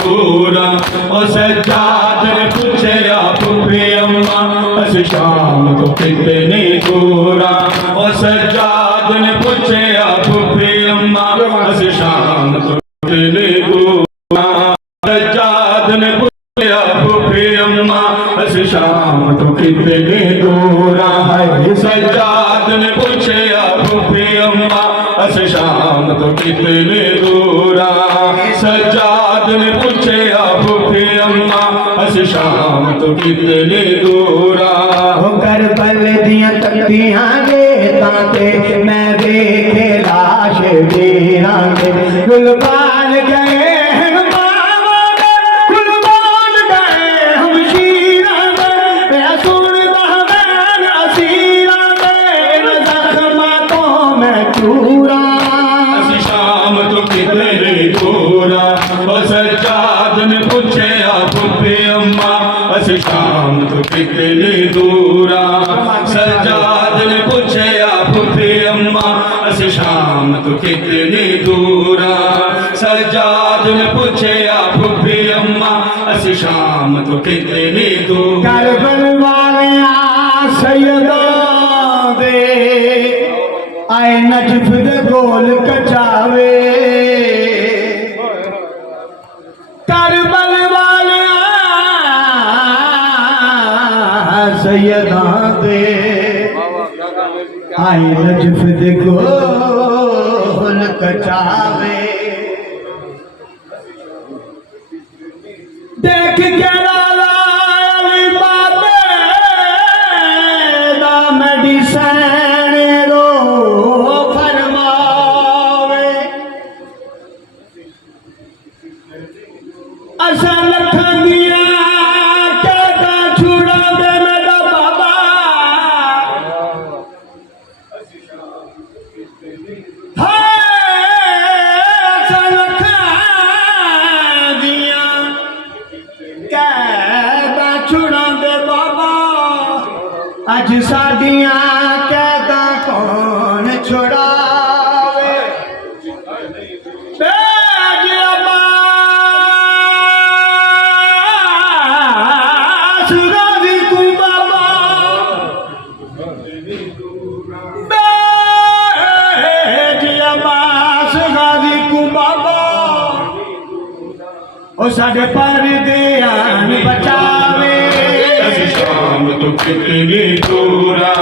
दूरा ओ सज्जाद ने पूछया फुफी अम्मा अस शाम तो कितने दूरा ओ सज्जाद ने पूछया फुफी अम्मा अस शाम तो कितने दूरा सज्जाद ने पूछया फुफी अम्मा अस शाम तो कितने दूरा है सज्जाद ने पूछया फुफी अम्मा अस शाम तो कितने दूरा सज्जाद ने पूछया फुफी अम्मा अस शाम तो कितने दूरा करबल दियां तख्तियां रेतां ते मैं वेखे लाश वीरां दे गुलबान गए सज्जाद ने पूछया फुफी अम्मा अस शाम तो कितने दूरा सज्जाद ने पूछया फुफी अम्मा अस शाम तो कितने दूरा सज्जाद ने पूछया फुफी अम्मा अस शाम तो कितने दूरा करबल वालिया सैयदा दे आए नजफ दे गोल कचावे करबल वालिया सैयदा दे आए नजफ दे गोल कचावे देख के लाला अली बाबे दा मेडिसन रो फरमावे असा लखां दिया कैदा छुड़ा दे मेरा बाबा असा लखां दिया कैदा छुड़ा दे बाबा अज साडियां कैदा कौन छुड़ावे ओ साडे परदेआन बचावे शाम तो कितने दूरा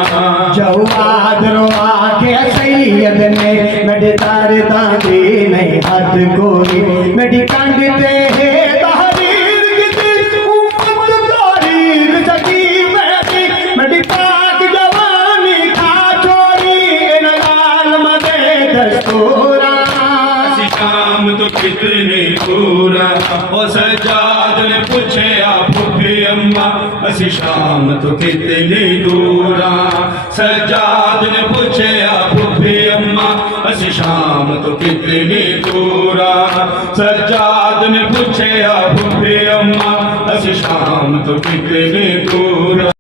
जवाद रोआ के सैयद ने मेरे तार दांदी नहीं हद कोई मेरी कंध ते है तहरीर की उम्मत तारीर सकी मेरी पाक जवानी खा चोरी इन लाल मदे दस्तूरा शाम तो कितने दूरा ओ सज्जाद ने पूछया फुफी अम्मा अस शाम तो कितने दूरा सज्जाद ने पूछया फुफी अम्मा अस शाम तो कितने दूरा सज्जाद ने पूछया फुफी अम्मा अस शाम तो कितने दूरा।